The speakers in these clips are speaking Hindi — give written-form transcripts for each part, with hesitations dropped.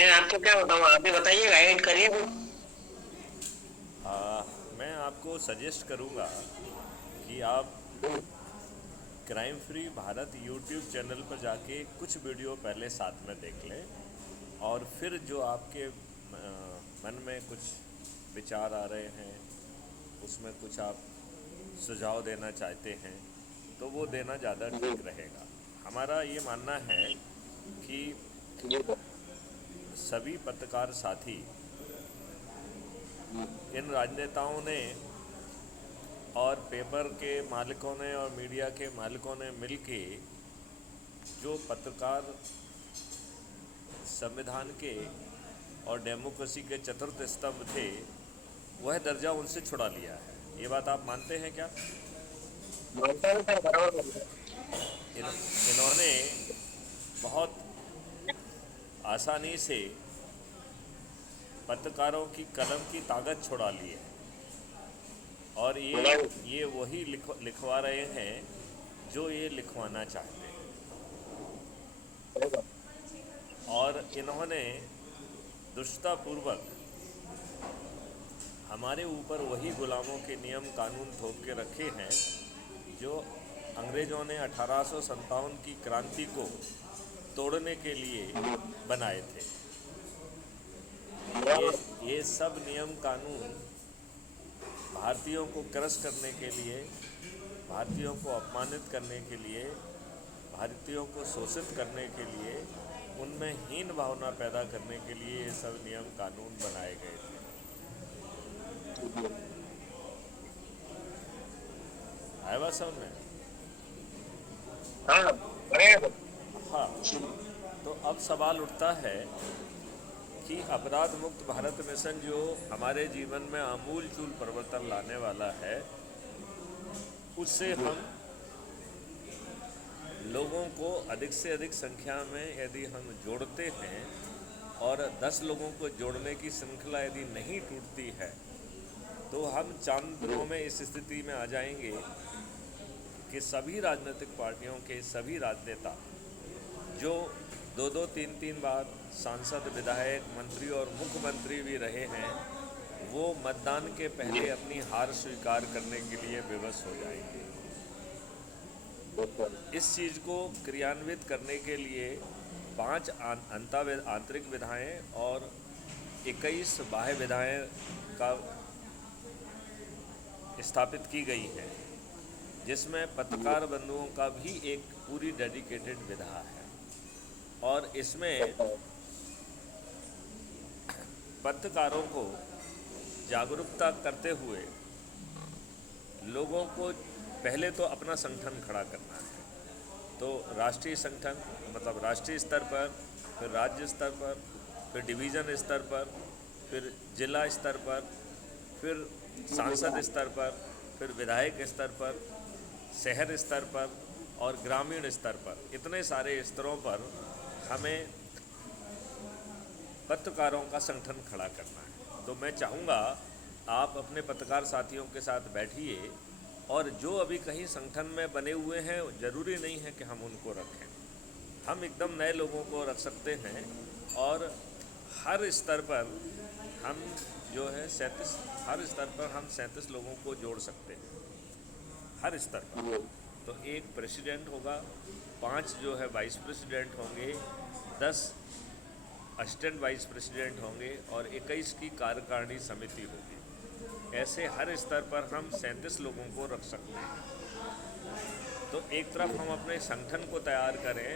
मैं आपको क्या बताऊँ, आप ही बताइए, गाइड करिए कुछ। आ, मैं आपको सजेस्ट करूंगा कि आप crime free Bharat YouTube channel पर जाके कुछ वीडियो पहले साथ में देख लें, और फिर जो आपके मन में कुछ विचार आ रहे हैं, उसमें कुछ आप सुझाव देना चाहते हैं, तो वो देना ज़्यादा जी ठीक रहेगा। हमारा ये मानना है कि जी सर। सभी पत्रकार साथी, जी इन राजनेताओं ने और पेपर के मालिकों ने और मीडिया के मालिकों ने मिलके जो पत्रकार संविधान के और डेमोक्रेसी के चतुर्थ स्तंभ थे, वह दर्जा उनसे छुड़ा लिया है। ये बात आप मानते हैं क्या? मानता हूँ सर, बराबर बोल रहे इन्होंने बहुत आसानी से पत्रकारों की कलम की ताकत छुड़ा ली है, और ये वही लिखवा रहे हैं जो ये लिखवाना चाहते हैं। हैं। और इन्होंने दुष्टतापूर्वक हमारे ऊपर वही गुलामों के नियम कानून थोप के रखे हैं जो अंग्रेज़ों ने 1857 की क्रांति को तोड़ने के लिए बनाए थे। ये ये सब नियम कानून भारतीयों को क्रश करने के लिए, भारतीयों को अपमानित करने के लिए, भारतीयों को शोषित करने के लिए, उनमें हीन भावना पैदा करने के लिए ये सब नियम कानून बनाए गए थे। आए बात समझ में? हाँ, बढ़िया हाँ। तो अब सवाल उठता है कि अपराध मुक्त भारत मिशन जो हमारे जीवन में आमूल चूल परिवर्तन लाने वाला है, उससे सर। हम लोगों को अधिक से अधिक संख्या में यदि हम जोड़ते हैं, और 10 लोगों को जोड़ने की श्रृंखला यदि नहीं टूटती है, तो हम चंद दिनों में इस स्थिति में आ जाएंगे कि सभी राजनीतिक पार्टियों के सभी राजनेता जो दो दो तीन तीन बार सांसद, विधायक, मंत्री और मुख्यमंत्री भी रहे हैं, वो मतदान के पहले अपनी हार स्वीकार करने के लिए विवश हो जाएंगे। इस चीज़ को क्रियान्वित करने के लिए 5 आंतरिक विधाएँ और 21 बाह्य विधाएँ का स्थापित की गई हैं, जिसमें पत्रकार बंधुओं का भी एक पूरी डेडिकेटेड विधा है। और इसमें पत्रकारों को जागरूकता करते हुए लोगों को पहले तो अपना संगठन खड़ा करना है। तो राष्ट्रीय संगठन, मतलब राष्ट्रीय स्तर पर, फिर राज्य स्तर पर, फिर डिवीज़न स्तर पर, फिर जिला स्तर पर, फिर सांसद स्तर पर, फिर विधायक स्तर पर, शहर स्तर पर और ग्रामीण स्तर पर, इतने सारे स्तरों पर हमें पत्रकारों का संगठन खड़ा करना है। तो मैं चाहूँगा आप अपने पत्रकार साथियों के साथ बैठिए, और जो अभी कहीं संगठन में बने हुए हैं, ज़रूरी नहीं है कि हम उनको रखें, हम एकदम नए लोगों को रख सकते हैं। और हर स्तर पर हम जो है 37, हर स्तर पर हम 37 लोगों को जोड़ सकते हैं, हर स्तर पर। तो एक प्रेसिडेंट होगा, 5 जो है वाइस प्रेसिडेंट होंगे, 10 असिस्टेंट वाइस प्रेसिडेंट होंगे और 21 की कार्यकारिणी समिति होगी। ऐसे हर स्तर पर हम 37 लोगों को रख सकते हैं। तो एक तरफ हम अपने संगठन को तैयार करें,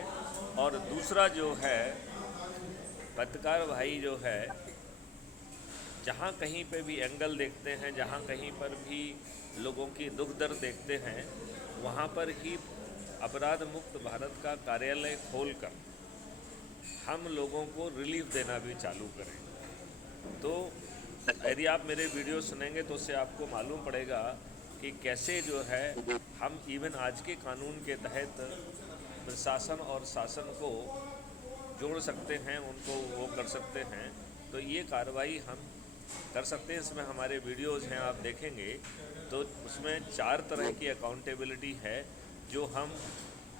और दूसरा जो है पत्रकार भाई जो है, जहाँ कहीं पे भी एंगल देखते हैं, जहाँ कहीं पर भी लोगों की दुख दर्द देखते हैं, वहाँ पर ही अपराध मुक्त भारत का कार्यालय खोलकर हम लोगों को रिलीफ देना भी चालू करें। तो यदि आप मेरे वीडियो सुनेंगे तो उससे आपको मालूम पड़ेगा कि कैसे जो है हम इवन आज के कानून के तहत प्रशासन और शासन को जोड़ सकते हैं, उनको वो कर सकते हैं। तो ये कार्रवाई हम कर सकते हैं। इसमें हमारे वीडियोज़ हैं, आप देखेंगे तो उसमें 4 तरह की अकाउंटेबिलिटी है जो हम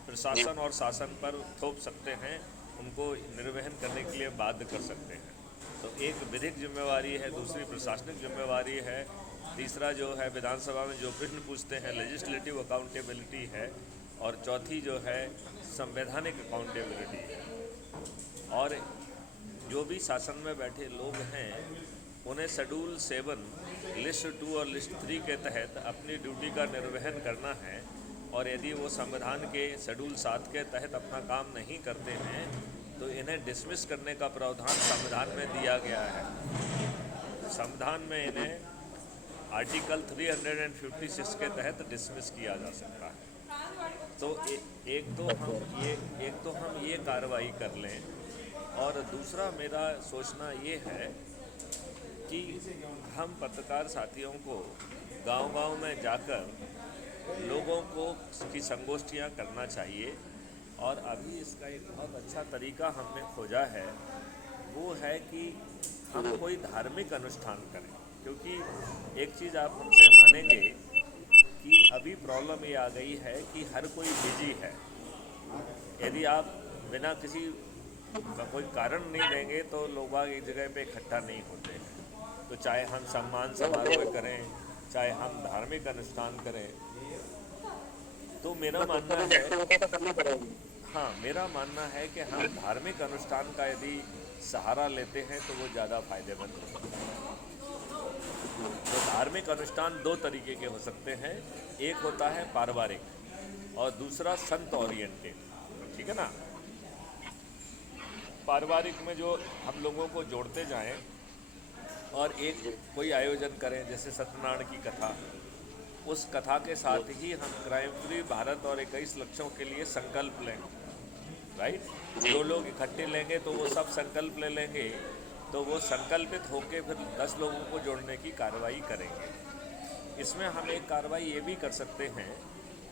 प्रशासन और शासन पर थोप सकते हैं। उनको निर्वहन करने के लिए बाध्य कर सकते हैं। तो एक विधिक जिम्मेवारी है, दूसरी प्रशासनिक जिम्मेवारी है, तीसरा जो है विधानसभा में जो प्रश्न पूछते हैं लेजिस्लेटिव अकाउंटेबिलिटी है, और चौथी जो है संवैधानिक अकाउंटेबिलिटी है। और जो भी शासन में बैठे लोग हैं उन्हें शेड्यूल 7, लिस्ट 2 और लिस्ट 3 के तहत अपनी ड्यूटी का निर्वहन करना है, और यदि वो संविधान के शेड्यूल 7 के तहत अपना काम नहीं करते हैं तो इन्हें डिसमिस करने का प्रावधान संविधान में दिया गया है। संविधान में इन्हें आर्टिकल 356 के तहत डिसमिस किया जा सकता है। तो एक तो हम ये कार्रवाई कर लें, और दूसरा मेरा सोचना ये है कि हम पत्रकार साथियों को गांव-गांव में जाकर लोगों को की संगोष्ठियां करना चाहिए। और अभी इसका एक बहुत अच्छा तरीका हमने खोजा है, वो है कि हम कोई धार्मिक अनुष्ठान करें। क्योंकि एक चीज़ आप हमसे मानेंगे कि अभी प्रॉब्लम ये आ गई है कि हर कोई बिजी है। यदि आप बिना किसी कोई कारण नहीं देंगे तो लोग एक जगह पे इकट्ठा नहीं होते हैं। तो चाहे हम सम्मान समारोह करें, चाहे हम धार्मिक अनुष्ठान करें, तो मेरा मानना है, तो करनी पड़ेगी। हाँ, मेरा मानना है कि हम धार्मिक अनुष्ठान का यदि सहारा लेते हैं तो वो ज़्यादा फायदेमंद होगा। तो धार्मिक अनुष्ठान दो तरीके के हो सकते हैं, एक होता है पारिवारिक और दूसरा संत ओरिएंटेड, ठीक है ना। पारिवारिक में जो हम लोगों को जोड़ते जाएं और एक कोई आयोजन करें, जैसे सत्यनारायण की कथा, उस कथा के साथ ही हम क्राइम फ्री भारत और 21 लक्ष्यों के लिए संकल्प लें, राइट। जो लोग इकट्ठे लेंगे तो वो सब संकल्प ले लेंगे, तो वो संकल्पित होकर फिर 10 लोगों को जोड़ने की कार्रवाई करेंगे। इसमें हम एक कार्रवाई ये भी कर सकते हैं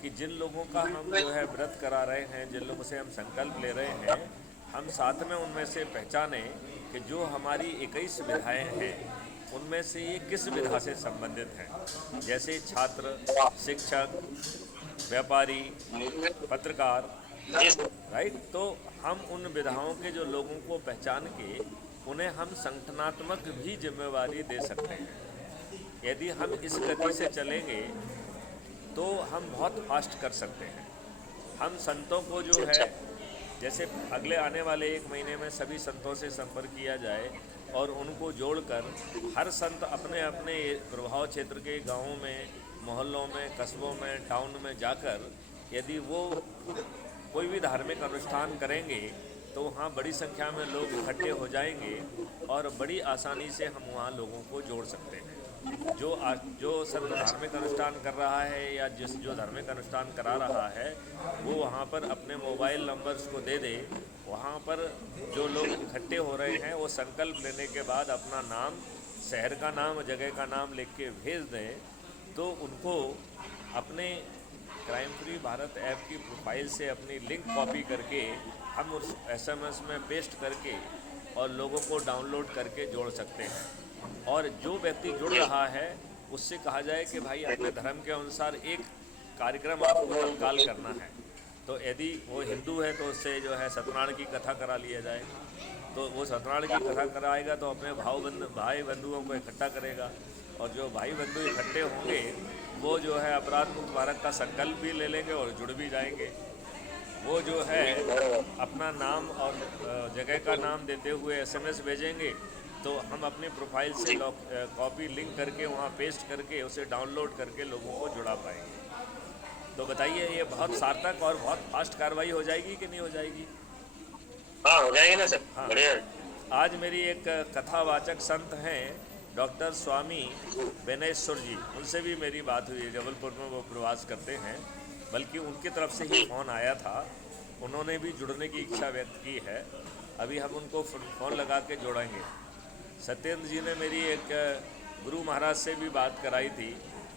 कि जिन लोगों का हम जो है व्रत करा रहे हैं, जिन लोगों से हम संकल्प ले रहे हैं, हम साथ में उनमें से पहचानें कि जो हमारी 21 विधाएँ हैं उनमें से ये किस विधा से संबंधित हैं। जैसे छात्र, शिक्षक, व्यापारी, पत्रकार, राइट। तो हम उन विधाओं के जो लोगों को पहचान के उन्हें हम संगठनात्मक भी जिम्मेवारी दे सकते हैं। यदि हम इस गति से चलेंगे तो हम बहुत फास्ट कर सकते हैं। हम संतों को जो है, जैसे अगले आने वाले 1 महीने में सभी संतों से संपर्क किया जाए और उनको जोड़कर हर संत अपने अपने प्रभाव क्षेत्र के गांवों में, मोहल्लों में, कस्बों में, टाउन में जाकर यदि वो कोई भी धार्मिक अनुष्ठान करेंगे तो वहाँ बड़ी संख्या में लोग इकट्ठे हो जाएंगे और बड़ी आसानी से हम वहाँ लोगों को जोड़ सकते हैं। जो संत धार्मिक अनुष्ठान कर रहा है या जो धार्मिक अनुष्ठान करा रहा है वो वहाँ पर अपने मोबाइल नंबर्स को दे दे। वहाँ पर जो लोग इकट्ठे हो रहे हैं वो संकल्प लेने के बाद अपना नाम, शहर का नाम, जगह का नाम लिख के भेज दें, तो उनको अपने क्राइम फ्री भारत ऐप की प्रोफाइल से अपनी लिंक कॉपी करके हम उस SMS में पेस्ट करके और लोगों को डाउनलोड करके जोड़ सकते हैं। और जो व्यक्ति जुड़ रहा है उससे कहा जाए कि भाई अपने धर्म के अनुसार एक कार्यक्रम आपको तत्काल करना है। तो यदि वो हिंदू है तो उससे जो है सत्यनारायण की कथा करा लिया जाए, तो वो सत्यनारायण की कथा कराएगा तो अपने भाई बंधुओं को इकट्ठा करेगा, और जो भाई बंधु इकट्ठे होंगे वो जो है अपराध मुक्त भारत का संकल्प भी ले लेंगे और जुड़ भी जाएंगे। वो जो है अपना नाम और जगह का नाम देते हुए SMS भेजेंगे, तो हम अपनी प्रोफाइल से कॉपी लिंक करके वहाँ पेस्ट करके उसे डाउनलोड करके लोगों को जुड़ा पाएंगे। तो बताइए, ये बहुत सार्थक और बहुत फास्ट कार्रवाई हो जाएगी कि नहीं हो जाएगी? हाँ, हो जाएगी ना सर। हाँ। बढ़िया। आज मेरी एक कथावाचक संत हैं डॉक्टर स्वामी बेनेश्वर जी, उनसे भी मेरी बात हुई है। जबलपुर में वो प्रवास करते हैं, बल्कि उनकी तरफ से ही फ़ोन आया था। उन्होंने भी जुड़ने की इच्छा व्यक्त की है। अभी हम उनको फ़ोन लगा के जोड़ेंगे। सत्येंद्र जी ने मेरी एक गुरु महाराज से भी बात कराई थी,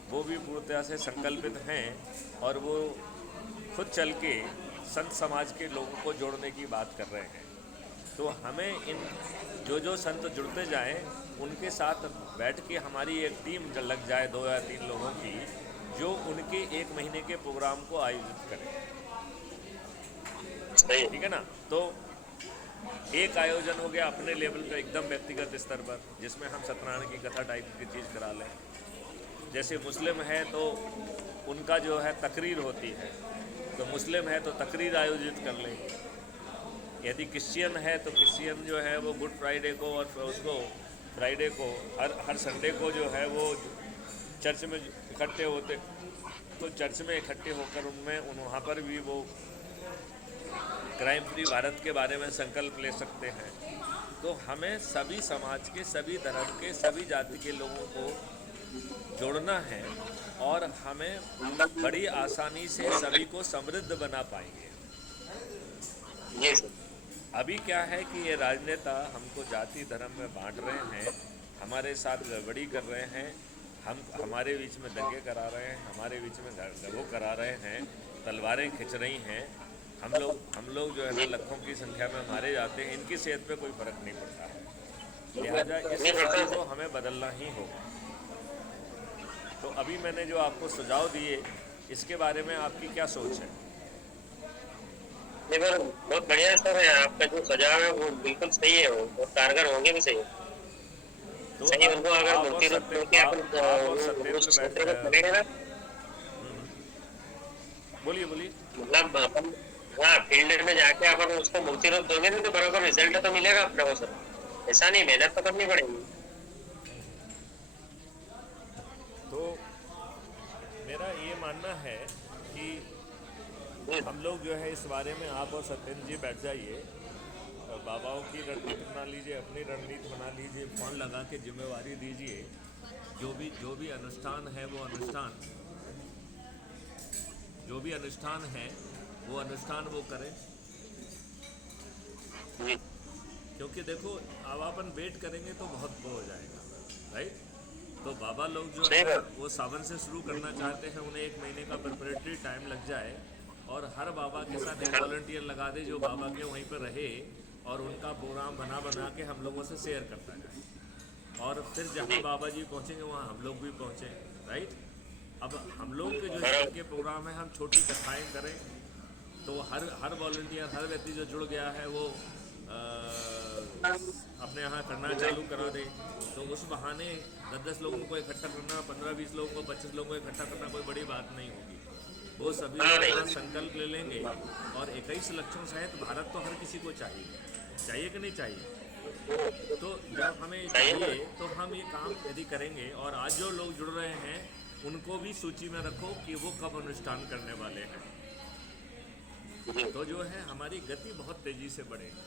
वो भी पूर्णतः से संकल्पित हैं और वो खुद चल के संत समाज के लोगों को जोड़ने की बात कर रहे हैं। तो हमें इन जो संत जुड़ते जाएं उनके साथ बैठ के हमारी एक टीम लग जाए 2 या 3 लोगों की, जो उनके 1 महीने के प्रोग्राम को आयोजित करें, ठीक है ना। तो एक आयोजन हो गया अपने लेवल पे एकदम व्यक्तिगत स्तर पर, जिसमें हम सत्यनारायण की कथा टाइप की चीज़ करा लें। जैसे मुस्लिम है तो उनका जो है तकरीर होती है, तो मुस्लिम है तो तकरीर आयोजित कर लें। यदि क्रिश्चियन है तो क्रिश्चियन जो है वो गुड फ्राइडे को और उसको फ्राइडे को हर संडे को जो है वो चर्च में इकट्ठे होते, तो चर्च में इकट्ठे होकर वहाँ पर भी वो क्राइम फ्री भारत के बारे में संकल्प ले सकते हैं। तो हमें सभी समाज के, सभी धर्म के, सभी जाति के लोगों को जोड़ना है और हमें बड़ी आसानी से सभी को समृद्ध बना पाएंगे। जी सर। अभी क्या है कि ये राजनेता हमको जाति धर्म में बांट रहे हैं, हमारे साथ गड़बड़ी कर रहे हैं, हमारे बीच में दंगे करा रहे हैं, हमारे बीच में वो करा रहे हैं, तलवारें खिंच रही हैं। हम लोग जो है ना लाखों की संख्या में मारे जाते हैं, इनकी सेहत पे कोई फ़र्क नहीं पड़ता है। लिहाजा इस स्थिति को हमें बदलना ही होगा। तो अभी मैंने जो आपको सुझाव दिए, इसके बारे में आपकी क्या सोच है? जी सर, बहुत बढ़िया है सर। आपका जो सुझाव है वो बिल्कुल सही है, वो बहुत कारगर होंगे भी सही। तो सही, उनको अगर आप और मूर्ति रूप लेके आप और सत्येंद्र उस क्षेत्र को चलेंगे ना, बोलिए बोलिए। मतलब अपन, हाँ, फील्ड में जाके अपन उसको मूर्ति रूप दोगे तो बराबर रिजल्ट तो मिलेगा अपने को सर। ऐसा नहीं, मेहनत तो करनी पड़ेगी। तो मेरा ये मानना है कि हम लोग जो है इस बारे में, आप और सत्येंद्र जी बैठ जाइए, बाबाओं की रणनीति बना लीजिए, अपनी रणनीति बना लीजिए, फ़ोन लगा के जिम्मेवारी दीजिए। जो भी अनुष्ठान है वो अनुष्ठान, जो भी अनुष्ठान है वो अनुष्ठान वो करें। जी क्योंकि देखो, अब अपन वेट करेंगे तो बहुत वो हो जाएगा, राइट? तो बाबा लोग जो सही है बात। वो सावन से शुरू करना चाहते हैं, उन्हें 1 महीने का प्रिपरेटरी टाइम लग जाए और हर बाबा के साथ एक वॉलंटियर लगा दे जो बाबा के वहीं पर रहे और उनका प्रोग्राम बना के हम लोगों से शेयर करता जाए। और फिर जहाँ बाबा जी पहुँचेंगे वहाँ हम लोग भी पहुँचें, राइट? अब हम लोग के जो स्तर के प्रोग्राम है, हम छोटी कथाएँ करें तो हर वॉलंटियर, हर व्यक्ति जो जुड़ गया है वो अपने यहाँ करना चालू करा दे। तो उस बहाने 10-10 लोगों को इकट्ठा करना, 15-20 लोगों को, 25 लोगों को इकट्ठा करना कोई बड़ी बात नहीं होगी। वो सभी लोग यहाँ संकल्प ले लेंगे और 21 लक्षों सहित भारत तो हर किसी को चाहिए कि नहीं चाहिए? तो जब हमें चाहिए तो हम ये काम यदि करेंगे, और आज जो लोग जुड़ रहे हैं उनको भी सूची में रखो कि वो कब अनुष्ठान करने वाले हैं, तो जो है हमारी गति बहुत तेज़ी से बढ़ेगी।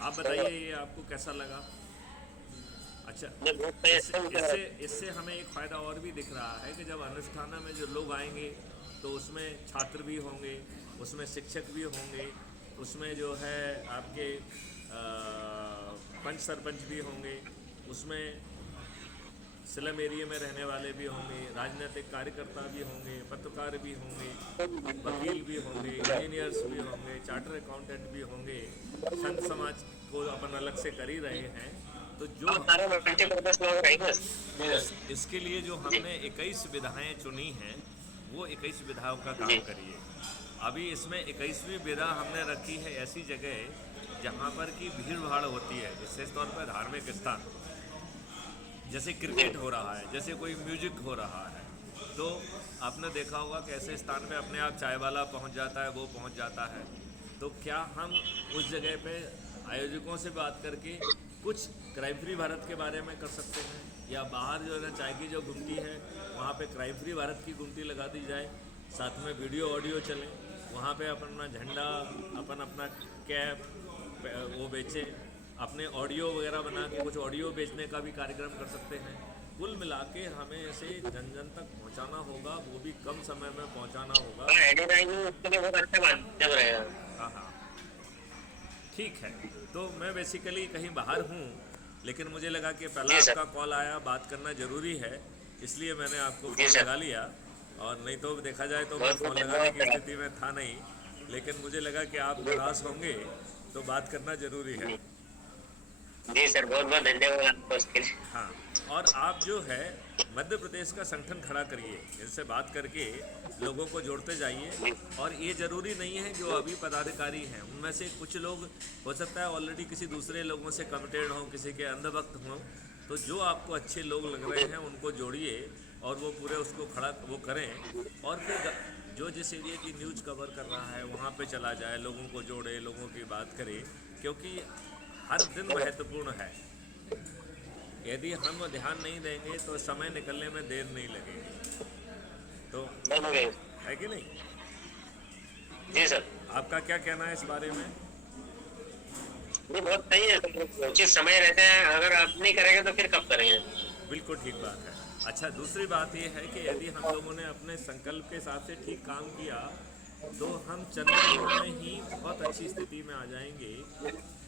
आप बताइए ये आपको कैसा लगा? अच्छा, इससे हमें एक फ़ायदा और भी दिख रहा है कि जब अनुष्ठान में जो लोग आएंगे तो उसमें छात्र भी होंगे, उसमें शिक्षक भी होंगे, उसमें जो है आपके पंच सरपंच भी होंगे, उसमें स्लम एरिया में रहने वाले भी होंगे, राजनीतिक कार्यकर्ता भी होंगे, पत्रकार भी होंगे, वकील भी होंगे, इंजीनियर्स भी होंगे, चार्टर अकाउंटेंट भी होंगे। संत समाज को अपन अलग से कर ही रहे हैं। तो जो इसके लिए जो हमने 21 विधाएँ चुनी हैं वो 21 विधाओं का काम करिए। अभी इसमें 21वीं विधा हमने रखी है ऐसी जगह जहाँ पर कि भीड़ भाड़ होती है, विशेष तौर पर धार्मिक स्थान, जैसे क्रिकेट हो रहा है, जैसे कोई म्यूजिक हो रहा है। तो आपने देखा होगा कि ऐसे स्थान पे अपने आप चाय वाला पहुंच जाता है, वो पहुंच जाता है। तो क्या हम उस जगह पे आयोजकों से बात करके कुछ क्राइम फ्री भारत के बारे में कर सकते हैं, या बाहर जो है ना चाय की जो गुमटी है वहाँ पे क्राइम फ्री भारत की गुमटी लगा दी जाए, साथ में वीडियो ऑडियो चलें, वहाँ पे अपना झंडा, अपना कैप वो बेचें, अपने ऑडियो वगैरह बना के कुछ ऑडियो बेचने का भी कार्यक्रम कर सकते हैं। कुल मिला के हमें ऐसे जन जन तक पहुंचाना होगा, वो भी कम समय में पहुंचाना होगा। हाँ हाँ, ठीक है। तो मैं बेसिकली कहीं बाहर हूँ, लेकिन मुझे लगा कि पहला आपका कॉल आया, बात करना ज़रूरी है, इसलिए मैंने आपको फ़ोन लगा लिया। और नहीं तो देखा जाए तो मैं फ़ोन लगाने की स्थिति में था नहीं, लेकिन मुझे लगा कि आप नाराज़ होंगे तो बात करना ज़रूरी है। जी सर, बहुत बहुत धन्यवाद आपको उसके लिए। हाँ, और आप जो है मध्य प्रदेश का संगठन खड़ा करिए, इनसे बात करके लोगों को जोड़ते जाइए। और ये ज़रूरी नहीं है जो अभी पदाधिकारी हैं उनमें से कुछ लोग हो सकता है ऑलरेडी किसी दूसरे लोगों से कमिटेड हों, किसी के अंधभक्त हों, तो जो आपको अच्छे लोग लग रहे हैं उनको जोड़िए और वो पूरे उसको खड़ा वो करें। और फिर जो जिस एरिया की न्यूज़ कवर कर रहा है वहाँ पे चला जाए, लोगों को जोड़े, लोगों की बात करे, क्योंकि हर दिन महत्वपूर्ण है। यदि हम ध्यान नहीं देंगे तो समय निकलने में देर नहीं लगेगी। तो है कि नहीं? जी सर। आपका क्या कहना है इस बारे में? ये बहुत सही है सर, उचित समय रहते हैं, अगर आप नहीं करेंगे तो फिर कब करेंगे। बिल्कुल ठीक बात है। अच्छा, दूसरी बात ये है कि यदि हम लोगों ने अपने संकल्प के हिसाब से ठीक काम किया तो हम चंद दिनों में ही बहुत अच्छी स्थिति में आ जाएंगे।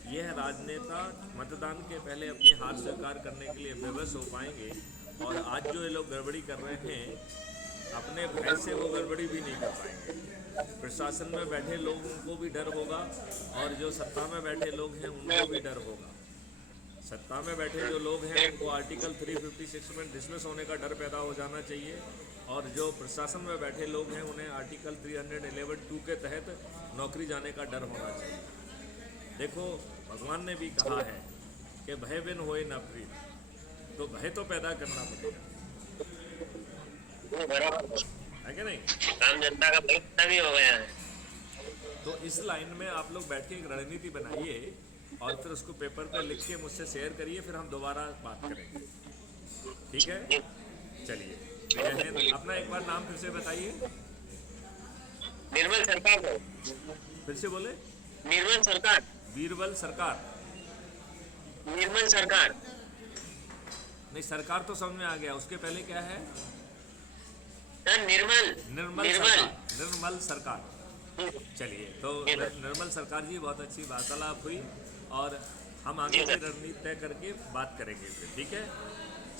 यह राजनेता मतदान के पहले अपनी हार स्वीकार करने के लिए विवश हो पाएंगे। और आज जो ये लोग गड़बड़ी कर रहे हैं, अपने भय से वो गड़बड़ी भी नहीं कर पाएंगे। प्रशासन में बैठे लोगों को भी डर होगा और जो सत्ता में बैठे लोग हैं उनको भी डर होगा। सत्ता में बैठे जो लोग हैं उनको आर्टिकल 356 में डिसमिस होने का डर पैदा हो जाना चाहिए, और जो प्रशासन में बैठे लोग हैं उन्हें आर्टिकल 311(2) के तहत नौकरी जाने का डर होना चाहिए। देखो, भगवान ने भी कहा है कि भय बिन होए न प्रीत, तो भय तो पैदा करना पड़ेगा, बराबर है कि नहीं? काम जनता का भय भी हो गया है। तो इस लाइन में आप लोग बैठ के एक रणनीति बनाइए और फिर उसको पेपर पे लिख के मुझसे शेयर करिए, फिर हम दोबारा बात करेंगे। ठीक है, चलिए। जय हिंद। अपना एक बार नाम फिर से बताइए। निर्मल सरकार को। फिर से बोले। निर्मल सरकार। बीरबल सरकार। निर्मल सरकार। नहीं, सरकार तो समझ में आ गया, उसके पहले क्या है? सर निर्मल। निर्मल सरकार। निर्मल सरकार। चलिए, तो निर्मल सरकार जी, बहुत अच्छी वार्तालाप हुई और हम आगे की रणनीति तय करके बात करेंगे फिर। ठीक है,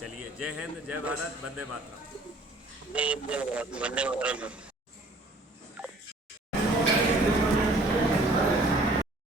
चलिए। जय हिंद, जय भारत, वंदे मातरम। वंदे मातरम।